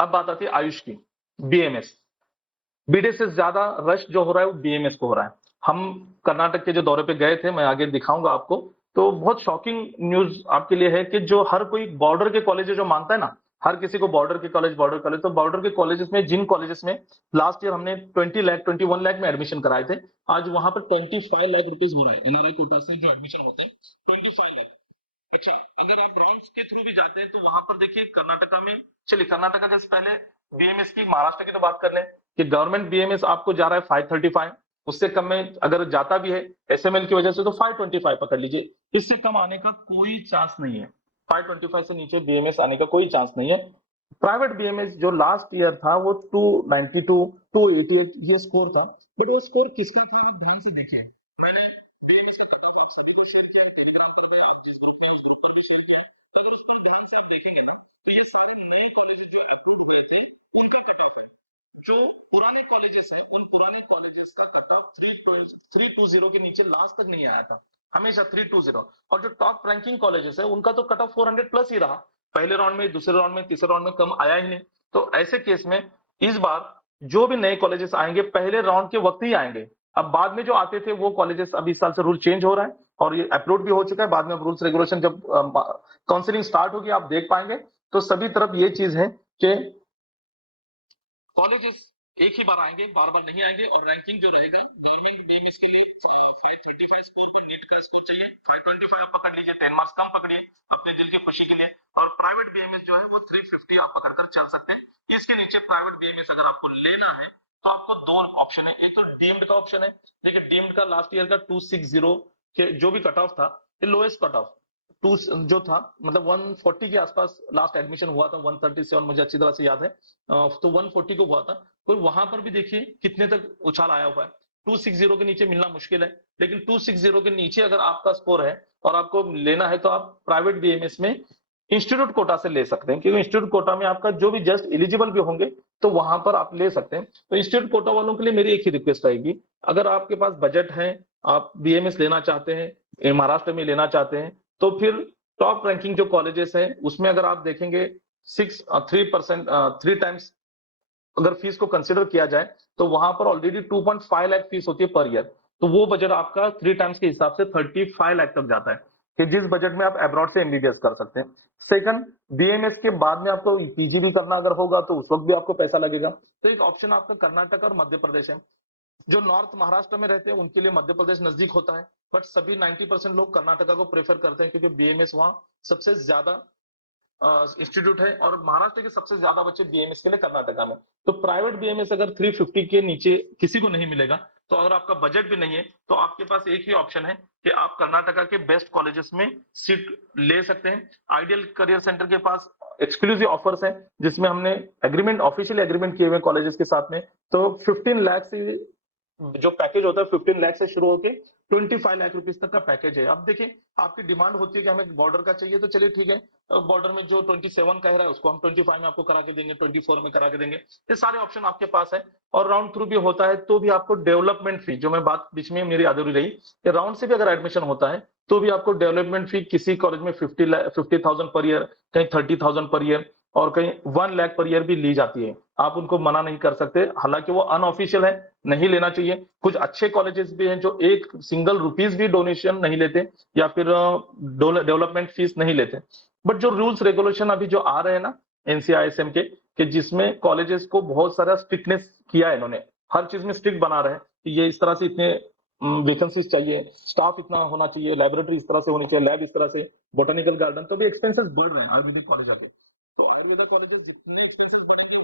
अब बात आती है आयुष की, बीएमएस। बीडीएस से ज्यादा रश जो हो रहा है वो बीएमएस को हो रहा है। हम कर्नाटक के जो दौरे पे गए थे, मैं आगे दिखाऊंगा आपको, तो बहुत शॉकिंग न्यूज आपके लिए है कि जो हर कोई बॉर्डर के कॉलेज जो मानता है ना, हर किसी को बॉर्डर कॉलेज, तो बॉर्डर के कॉलेजेस में, जिन कॉलेजेस में लास्ट ईयर हमने 20 लाख 21 लाख में एडमिशन कराए थे, आज वहां पर 25 लाख रुपीज हो रहा है एनआरआई कोटा से जो एडमिशन होते हैं, 25 लाख। अच्छा, अगर आप ब्राउन्स के थ्रू भी जाते हैं तो वहां पर देखिए कर्नाटका में, चलिए कर्नाटका जैसे पहले बीएमएस की, महाराष्ट्र की तो बात कर लें कि गवर्नमेंट बीएमएस आपको जा रहा है 535, उससे कम में अगर जाता भी है एसएमएल की वजह से तो 525 पकड़ लीजिए, इससे कम आने का कोई चांस नहीं है। 525 से नीचे बीएमएस आने का कोई चांस नहीं है। प्राइवेट बीएमएस जो लास्ट ईयर था वो 292 288 ये स्कोर था, बट वो स्कोर किसका था आप ध्यान से देखिए। मैंने बीएमएस का कट ऑफ आप सभी को शेयर किया है टेलीग्राम पर, मैं आप जिस ग्रुप में, उस ग्रुप पर भी शेयर किया है। अगर उस पर ध्यान से आप देखेंगे ना तो ये सारे नए कॉलेज जो अप्रूव हुए थे उनका कट ऑफ है। जो पुराने कॉलेजेस हैं उन पुराने कॉलेजेस का कट ऑफ 320 के नीचे लास्ट तक नहीं आया था, हमेशा 320। और जो टॉप रैंकिंग कॉलेजेस है उनका तो कट ऑफ 400 प्लस ही रहा, पहले राउंड में, दूसरे राउंड में, तीसरे राउंड में कम आया ही नहीं। तो ऐसे केस में इस बार जो भी नए कॉलेजेस आएंगे पहले राउंड के वक्त ही आएंगे। अब बाद में जो आते थे वो कॉलेजेस, अभी इस साल से रूल चेंज हो रहा है और ये अप्रूव भी हो चुका है, बाद में रूल्स रेगुलेशन जब काउंसलिंग स्टार्ट होगी आप देख पाएंगे। तो सभी तरफ ये चीज है कि कॉलेजेस एक ही बार आएंगे, बार बार नहीं आएंगे, और रैंकिंग जो रहेगा गवर्नमेंट बीएमएस के लिए 535 स्कोर पर नीट का स्कोर चाहिए, 525 आप पकड़ लीजिए, 10 मार्क्स कम पकड़िए अपने दिल की खुशी के लिए। और प्राइवेट बीएमएस जो है वो 350 आप पकड़कर चल सकते हैं। इसके नीचे प्राइवेट बीएमएस अगर आपको लेना है तो आपको दो ऑप्शन है, एक तो डीम्ड का ऑप्शन है। देखिए डीम्ड का लास्ट ईयर का 260 के जो भी कट ऑफ था, ये लोएस्ट कट ऑफ टू जो था, मतलब 140 के आसपास लास्ट एडमिशन हुआ था, 137 मुझे अच्छी तरह से याद है, तो 140 को हुआ था। तो वहां पर भी देखिए कितने तक उछाल आया हुआ है। 260 के नीचे मिलना मुश्किल है, लेकिन 260 के नीचे अगर आपका स्कोर है और आपको लेना है तो आप प्राइवेट बीएमएस में इंस्टीट्यूट कोटा से ले सकते हैं, क्योंकि इंस्टीट्यूट कोटा में आपका जो भी जस्ट एलिजिबल भी होंगे तो वहां पर आप ले सकते हैं। तो इंस्टीट्यूट कोटा वालों के लिए मेरी एक ही रिक्वेस्ट रहेगी, अगर आपके पास बजट है, आप बीएमएस लेना चाहते हैं, महाराष्ट्र में लेना चाहते हैं, तो फिर टॉप रैंकिंग जो कॉलेजेस हैं उसमें अगर आप देखेंगे 3% 3 टाइम्स अगर फीस को कंसिडर किया जाए तो वहां पर ऑलरेडी 2.5 लाख फीस होती है पर ईयर। तो वो बजट आपका 3 टाइम्स के हिसाब से 35 लाख तक जाता है, कि जिस बजट में आप अब्रॉड से एमबीबीएस कर सकते हैं। सेकंड, बीएमएस के बाद में आपको पीजी भी करना अगर होगा तो उस वक्त भी आपको पैसा लगेगा। तो एक ऑप्शन आपका कर्नाटक और मध्य प्रदेश है। जो नॉर्थ महाराष्ट्र में रहते हैं उनके लिए मध्य प्रदेश नजदीक होता है, बट सभी 90% लोग कर्नाटका को प्रेफर करते हैं, क्योंकि बीएमएस वहां सबसे ज्यादा इंस्टीट्यूट है, और महाराष्ट्र के सबसे ज्यादा बच्चे बीएमएस के लिए कर्नाटका में। तो प्राइवेट बीएमएस अगर 350 के नीचे किसी को नहीं मिलेगा, तो अगर आपका बजट भी नहीं है तो आपके पास एक ही ऑप्शन है कि आप कर्नाटका के बेस्ट कॉलेजेस में सीट ले सकते हैं। आइडियल करियर सेंटर के पास एक्सक्लूसिव ऑफर्स हैं, जिसमें हमने एग्रीमेंट, ऑफिशियली एग्रीमेंट किए हुए कॉलेजेस के साथ में। तो 15 लाख से जो पैकेज होता है 15 लाख से शुरू होकर 25 लाख रुपीस तक का पैकेज है। अब देखिए आपकी डिमांड होती है कि हमें बॉर्डर का चाहिए, तो चलिए ठीक है, बॉर्डर में जो 27 कह रहा है उसको हम 25 में आपको करा के देंगे, 24 में करा के देंगे। ये सारे ऑप्शन आपके पास है। और राउंड थ्रू भी होता है तो भी आपको डेवलपमेंट फी, जो मैं बात बीच में मेरी अधूरी रही, कि राउंड से भी अगर एडमिशन होता है तो भी आपको डेवलपमेंट फी किसी कॉलेज में 50,000 पर ईयर, कहीं 30,000 पर ईयर, और कहीं 1 लाख पर ईयर भी ली जाती है। आप उनको मना नहीं कर सकते, हालांकि वो अनऑफिशियल है, नहीं लेना चाहिए। कुछ अच्छे कॉलेजेस भी हैं जो एक सिंगल रुपीज भी डोनेशन नहीं लेते या फिर डेवलपमेंट फीस नहीं लेते। बट जो रूल्स रेगुलेशन अभी जो आ रहे हैं ना एनसीआईएसएम के, कि जिसमें कॉलेजेस को बहुत सारा स्ट्रिक्टनेस किया है इन्होंने, हर चीज में स्ट्रिक्ट बना रहे हैं कि ये इस तरह से इतने वैकेंसीज चाहिए, स्टाफ इतना होना चाहिए, लाइब्रेरी इस तरह से होनी चाहिए, लैब इस तरह से, बोटानिकल गार्डन, तो भी एक्सपेंसेस बढ़ रहे हैं आयुर्वेदिक कॉलेज पे। तो आयुर्वेदा कॉलेज जितनी एक्सपेंसेस बढ़ेंगे,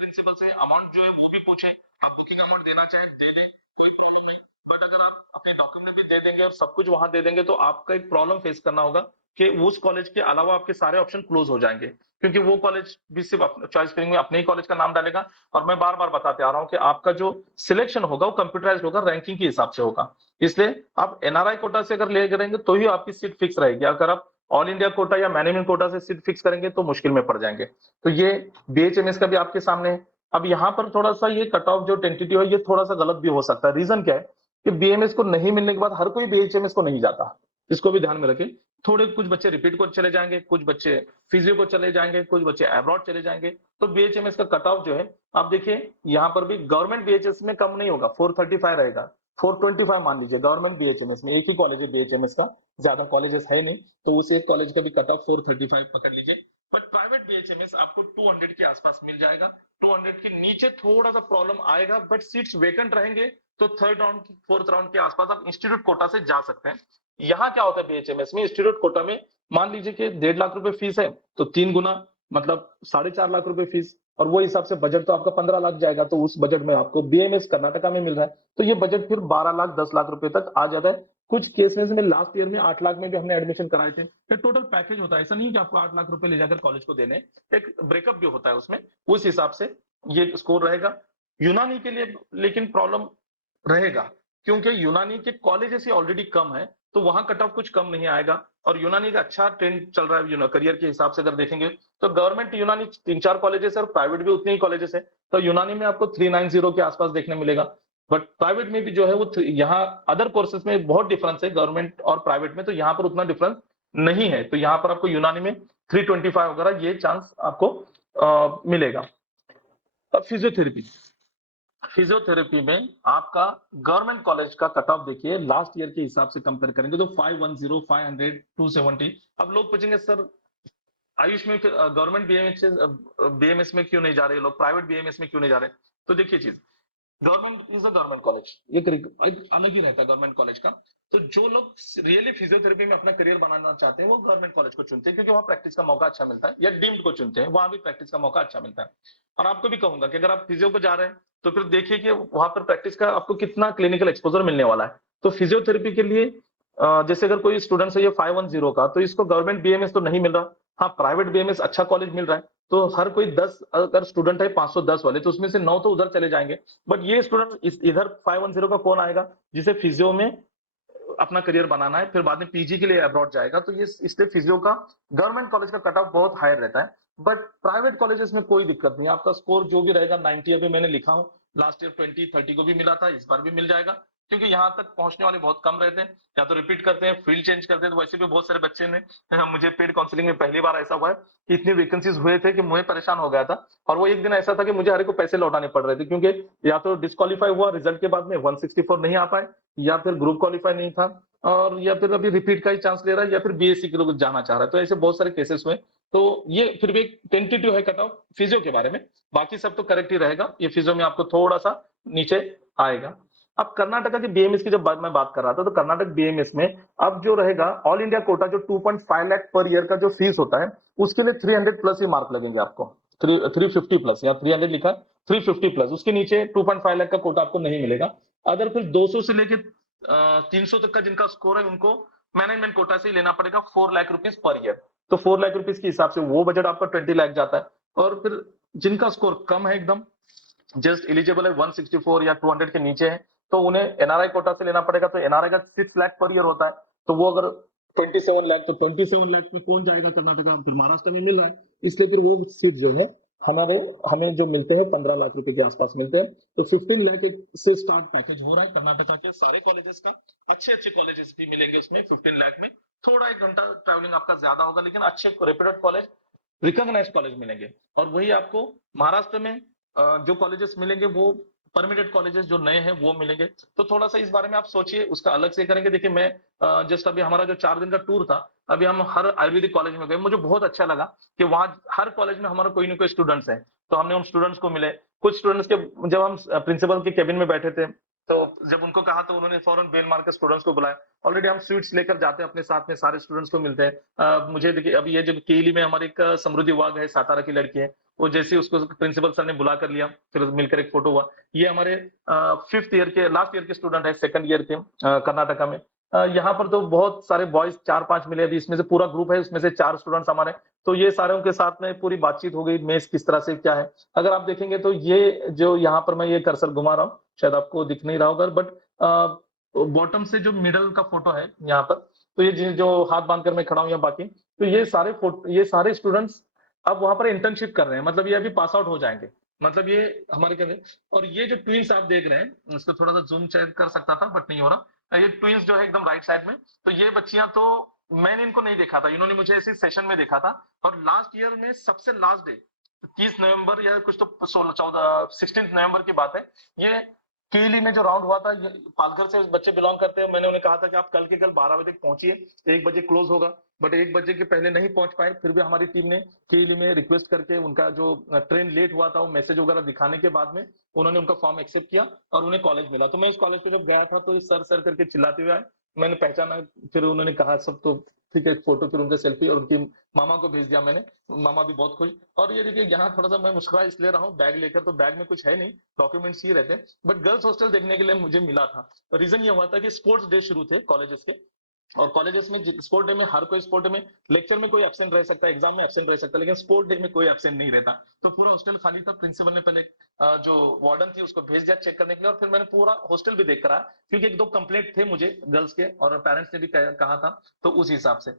प्रिंसिपल से अमाउंट जो है वो भी पूछे, आप बुकिंग अमाउंट देना चाहे दे दे, कोई प्रॉब्लम नहीं। बट अगर आप अपने डॉक्यूमेंट भी दे देंगे और सब कुछ वहां दे देंगे तो आपका एक प्रॉब्लम फेस करना होगा कि उस कॉलेज के अलावा आपके सारे ऑप्शन क्लोज हो जाएंगे, क्योंकि वो कॉलेज भी सिर्फ चॉइस फिलिंग में अपने ही कॉलेज का नाम डालेगा। और मैं बार बार बताते आ रहा हूं कि आपका जो सिलेक्शन होगा वो कंप्यूटराइज्ड होगा, रैंकिंग के हिसाब से होगा। इसलिए आप एनआरआई कोटा से अगर ले करेंगे तो ही आपकी सीट फिक्स रहेगी, अगर आप ऑल इंडिया कोटा या मैनेजमेंट कोटा से सीट फिक्स करेंगे तो मुश्किल में पड़ जाएंगे। तो ये बीएचएमएस का भी आपके सामने है अब यहाँ पर थोड़ा सा ये कट ऑफ जो टेंटेटिव है ये थोड़ा सा गलत भी हो सकता है। रीजन क्या है कि बीएमएस को नहीं मिलने के बाद हर कोई बीएचएमएस को नहीं जाता, इसको भी ध्यान में रखें। थोड़े कुछ बच्चे रिपीट को चले जाएंगे, कुछ बच्चे फिजियो को चले जाएंगे, कुछ बच्चे अब्रॉड चले जाएंगे। तो बीएचएमएस का कट ऑफ जो है आप देखिए यहाँ पर भी गवर्नमेंट बीएचएस में कम नहीं होगा, 435 रहेगा, 425 मान लीजिए गवर्नमेंट बीएचएमएस में। एक ही कॉलेज है बीएचएमएस का, ज्यादा कॉलेजेस है नहीं, तो उस एक कॉलेज का भी कट ऑफ 435 पकड़ लीजिए। बट प्राइवेट बीएचएमएस आपको 200 के आसपास मिल जाएगा, 200 के नीचे थोड़ा सा प्रॉब्लम आएगा, बट सीट्स वेकेंट रहेंगे तो थर्ड राउंड फोर्थ राउंड के आसपास आप इंस्टीट्यूट कोटा से जा सकते हैं। यहाँ क्या होता है बीएचएमएस में, इंस्टीट्यूट कोटा में मान लीजिए कि 1.5 लाख रुपए फीस है, तो 3 गुना मतलब 4.5 लाख रुपए फीस, और वो हिसाब से बजट तो आपका 15 लाख जाएगा, तो उस बजट में आपको बीएमएस कर्नाटका में मिल रहा है, तो ये बजट फिर 12 लाख 10 लाख रुपए तक आ जाता है। कुछ केस में लास्ट ईयर में 8 लाख में भी हमने एडमिशन कराए थे। ये टोटल पैकेज होता है, ऐसा नहीं कि आपको 8 लाख रुपए ले जाकर कॉलेज को देने, एक ब्रेकअप भी होता है उसमें, उस हिसाब से ये स्कोर रहेगा। यूनानी के लिए लेकिन प्रॉब्लम रहेगा, क्योंकि यूनानी के कॉलेजेस ही ऑलरेडी कम है, तो वहां कट ऑफ कुछ कम नहीं आएगा। और यूनानी का अच्छा ट्रेंड चल रहा है करियर के हिसाब से अगर देखेंगे तो गवर्नमेंट यूनानी 3-4 कॉलेजेस है और प्राइवेट भी उतने ही कॉलेजेस है, तो यूनानी में आपको 390 के आसपास देखने मिलेगा। बट प्राइवेट में भी जो है वो यहाँ अदर कोर्सेज में बहुत डिफरेंस है गवर्नमेंट और प्राइवेट में, तो यहाँ पर उतना डिफरेंस नहीं है, तो यहाँ पर आपको यूनानी में 325 वगैरह ये चांस आपको मिलेगा। अब फिजियोथेरेपी, फिजियोथेरेपी में आपका गवर्नमेंट कॉलेज का कट ऑफ देखिए लास्ट ईयर के हिसाब से कंपेयर करेंगे तो 510, 500, 270। अब लोग पूछेंगे सर आयुष में गवर्नमेंट बीएमएस में क्यों नहीं जा रहे लोग, प्राइवेट बीएमएस में क्यों नहीं जा रहे? तो देखिए चीज, government is a government college, एक अलग ही रहता है गवर्नमेंट कॉलेज का। तो जो लोग रियली फिजियोथेरेपी में अपना करियर बनाना चाहते हैं वो गवर्नमेंट कॉलेज को चुनते हैं, क्योंकि वहाँ प्रैक्टिस का मौका अच्छा मिलता है, या डीम्ड को चुनते हैं, वहां भी प्रैक्टिस का मौका अच्छा मिलता है। और आपको भी कहूंगा कि अगर आप फिजियो को जा रहे हैं तो फिर देखिए कि वहां पर प्रैक्टिस का आपको कितना क्लिनिकल एक्सपोजर मिलने वाला है। तो फिजियोथेरेपी के लिए जैसे अगर कोई स्टूडेंट है ये 510 का, तो इसको गवर्नमेंट बीएमएस तो नहीं मिल रहा, हाँ प्राइवेट बीएमएस अच्छा कॉलेज मिल रहा है, तो हर कोई 10 अगर स्टूडेंट है 510 वाले, तो उसमें से 9 तो उधर चले जाएंगे। बट ये स्टूडेंट इधर 510 का कौन आएगा जिसे फिजियो में अपना करियर बनाना है, फिर बाद में पीजी के लिए अब्रॉड जाएगा, तो ये इसलिए फिजियो का गवर्नमेंट कॉलेज का कट ऑफ बहुत हायर रहता है। बट प्राइवेट कॉलेजेस में कोई दिक्कत नहीं, आपका स्कोर जो भी रहेगा 90, अभी मैंने लिखा हूँ लास्ट ईयर 20-30 को भी मिला था, इस बार भी मिल जाएगा, क्योंकि यहाँ तक पहुंचने वाले बहुत कम रहते हैं, या तो रिपीट करते हैं, फील्ड चेंज करते हैं। तो वैसे भी बहुत सारे बच्चे ने मुझे पेड काउंसलिंग में पहली बार ऐसा हुआ है कि इतनी वैकेंसीज हुए थे कि मुझे परेशान हो गया था, और वो एक दिन ऐसा था कि मुझे हर एक को पैसे लौटाने पड़ रहे थे, क्योंकि या तो डिस्कालीफाई हुआ रिजल्ट के बाद में 164 नहीं आ पाए, या फिर ग्रुप क्वालिफाई नहीं था, और या फिर अभी रिपीट का ही चांस ले रहा है, या फिर बीएससी के लोग जाना चाह रहा है, तो ऐसे बहुत सारे केसेस हुए। तो ये फिर भी एक टेंटेटिव है कट ऑफ फिजियो के बारे में, बाकी सब तो करेक्ट ही रहेगा, ये फिजियो में आपको थोड़ा सा नीचे आएगा। अब कर्नाटका के बीएमएस की जब मैं बात कर रहा था, तो कर्नाटक बीएमएस में अब जो रहेगा ऑल इंडिया कोटा जो 2.5 लाख पर ईयर का जो फीस होता है, उसके लिए 300 प्लस ही मार्क लगेंगे आपको, 350 प्लस, या 300 लिखा, 350 प्लस, उसके नीचे 2.5 लाख का कोटा आपको नहीं मिलेगा। अगर फिर 200 से लेके 300 तक का जिनका स्कोर है उनको मैनेजमेंट कोटा से ही लेना पड़ेगा 4 लाख रुपीज पर ईयर, तो 4 लाख रुपीज के हिसाब से वो बजट आपका 20 लाख जाता है। और फिर जिनका स्कोर कम है एकदम, जस्ट एलिजिबल है 164 या 200 के नीचे है, तो उन्हें एनआरआई कोटा से लेना पड़ेगा, तो एनआरआई का 6 लाख पर ईयर होता है, तो वो अगर 27 लाख, तो 27 लाख में कौन जाएगा कर्नाटका, फिर महाराष्ट्र में मिल रहा है, इसलिए फिर वो सीट जो है हमारे हमें जो मिलते हैं 15 लाख रुपए के आसपास मिलते हैं। तो 15 लाख से स्टार्ट पैकेज हो रहा है कर्नाटका के सारे कॉलेजेस का, अच्छे अच्छे कॉलेजेस भी मिलेंगे उसमें 15 लाख में। थोड़ा 1 घंटा ट्रैवलिंग आपका ज्यादा होगा, लेकिन अच्छे रेप्यूटेड कॉलेज, रिकॉग्नाइज कॉलेज मिलेंगे। और वही आपको महाराष्ट्र में जो कॉलेजेस मिलेंगे वो परमिटेड कॉलेजेस जो नए हैं वो मिलेंगे। तो थोड़ा सा इस बारे में आप सोचिए, उसका अलग से करेंगे। देखिए मैं जस्ट अभी हमारा जो 4 दिन का टूर था, अभी हम हर आयुर्वेदिक कॉलेज में गए, मुझे बहुत अच्छा लगा कि वहां हर कॉलेज में हमारा कोई ना कोई स्टूडेंट्स है, तो हमने उन स्टूडेंट्स को मिले। कुछ स्टूडेंट्स के जब हम प्रिंसिपल के केबिन में बैठे थे, तो जब उनको कहा तो उन्होंने फौरन बेल मार के स्टूडेंट्स को बुलाया। ऑलरेडी हम स्वीट्स लेकर जाते हैं अपने साथ में, सारे स्टूडेंट्स को मिलते हैं। मुझे देखिए अभी ये जो केली में हमारे एक समृद्धि वाघ है, सातारा की लड़की है, वो जैसे उसको प्रिंसिपल सर ने बुला कर लिया, फिर मिलकर एक फोटो हुआ। ये हमारे 5th ईयर के लास्ट ईयर के स्टूडेंट है, 2nd ईयर के कर्नाटका में। यहाँ पर तो बहुत सारे बॉयज 4-5 मिले, अभी इसमें से पूरा ग्रुप है, उसमें से 4 स्टूडेंट्स हमारे, तो ये सारों के साथ में पूरी बातचीत हो गई, मेस किस तरह से क्या है। अगर आप देखेंगे तो ये जो यहाँ पर मैं ये कर्सर घुमा रहा हूँ, शायद आपको दिख नहीं रहा होगा, बट बॉटम से जो मिडल का फोटो है यहाँ पर, तो ये जो हाथ बांधकर मैं खड़ा हूँ या बाकी, तो ये सारे स्टूडेंट्स अब वहां पर इंटर्नशिप कर रहे हैं, मतलब ये अभी पास आउट हो जाएंगे। मतलब ये हमारे क्या है। और ये जो ट्विंस आप देख रहे हैं, इसको थोड़ा सा जूम चेक कर सकता था बट नहीं हो रहा। ये ट्विंस जो है एकदम राइट साइड में, तो ये बच्चियां तो मैंने इनको नहीं देखा था, इन्होंने मुझे ऐसे सेशन में देखा था। और लास्ट ईयर में सबसे लास्ट डे 30 नवंबर या कुछ तो 16 नवंबर की बात है। ये केली में जो राउंड हुआ था, पालघर से बच्चे बिलोंग करते हैं। मैंने उन्हें कहा था कि आप कल के कल 12 बजे तक पहुंचिए, 1 बजे क्लोज होगा। बट 1 बजे के पहले नहीं पहुंच पाए, फिर भी हमारी टीम ने केली में रिक्वेस्ट करके उनका जो ट्रेन लेट हुआ था वो मैसेज वगैरह दिखाने के बाद में उन्होंने उनका फॉर्म एक्सेप्ट किया और उन्हें कॉलेज मिला। तो मैं इस कॉलेज पे जब गया था तो ये सर सर करके चिल्लाते हुए आए, मैंने पहचाना। फिर उन्होंने कहा सब तो ठीक है, फोटो, फिर उनका सेल्फी और उनकी मामा को भेज दिया मैंने। मामा भी बहुत खुश। और ये देखिए यहाँ थोड़ा सा मैं मुस्कुरा इसलिए रहा हूँ बैग लेकर, तो बैग में कुछ है नहीं, डॉक्यूमेंट्स ही रहते हैं। बट गर्ल्स हॉस्टल देखने के लिए मुझे मिला था। रीजन ये हुआ था कि स्पोर्ट्स डे शुरू थे कॉलेजेस के, और कॉलेजेस में स्पोर्ट डे में हर कोई स्पोर्ट डे में लेक्चर में कोई एब्सेंट रह सकता है, एग्जाम में एब्सेंट रह सकता है, लेकिन स्पोर्ट डे में कोई एब्सेंट नहीं रहता। तो पूरा हॉस्टल खाली था। प्रिंसिपल ने पहले जो वार्डन थी उसको भेज दिया चेक करने के लिए, और फिर मैंने पूरा हॉस्टल भी देख कर आया, क्योंकि 1-2 कंप्लेंट थे मुझे गर्ल्स के और पेरेंट्स ने भी कहा था, तो उस हिसाब से।